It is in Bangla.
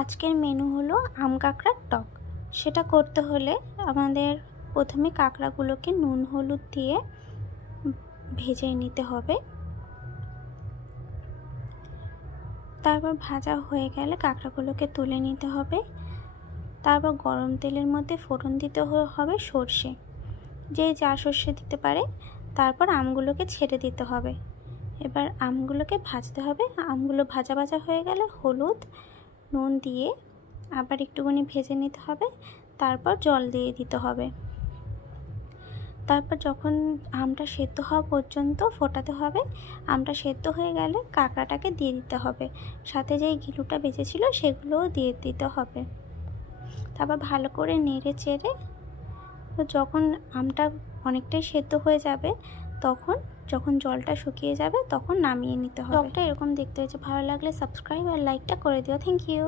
আজকের মেনু হলো আম কাঁকড়ার টক। সেটা করতে হলে আমাদের প্রথমে কাঁকড়াগুলোকে নুন হলুদ দিয়ে ভেজে নিতে হবে। তারপর ভাজা হয়ে গেলে কাঁকড়াগুলোকে তুলে নিতে হবে। তারপর গরম তেলের মধ্যে ফোড়ন দিতে হবে সর্ষে, যে যা সর্ষে দিতে পারে। তারপর আমগুলোকে ছেড়ে দিতে হবে। এবার আমগুলোকে ভাজতে হবে। আমগুলো ভাজা ভাজা হয়ে গেলে হলুদ নুন দিয়ে আবার একটুখানি ভেজে নিতে হবে। তারপর জল দিয়ে দিতে হবে। তারপর যখন আমটা সেদ্ধ হওয়া পর্যন্ত ফোটাতে হবে। আমটা সেদ্ধ হয়ে গেলে কাঁকড়াটাকে দিয়ে দিতে হবে, সাথে যেই গিলুটা বেঁচেছিল সেগুলোও দিয়ে দিতে হবে। তারপর ভালো করে নেড়ে চেড়ে যখন আমটা অনেকটাই সেদ্ধ হয়ে যাবে যখন জলটা শুকিয়ে যাবে তখন নামিয়ে নিতে হবে। টকটা এরকম দেখতে হয়েছে। ভালো লাগলে সাবস্ক্রাইব আর লাইকটা করে দিও। Thank you.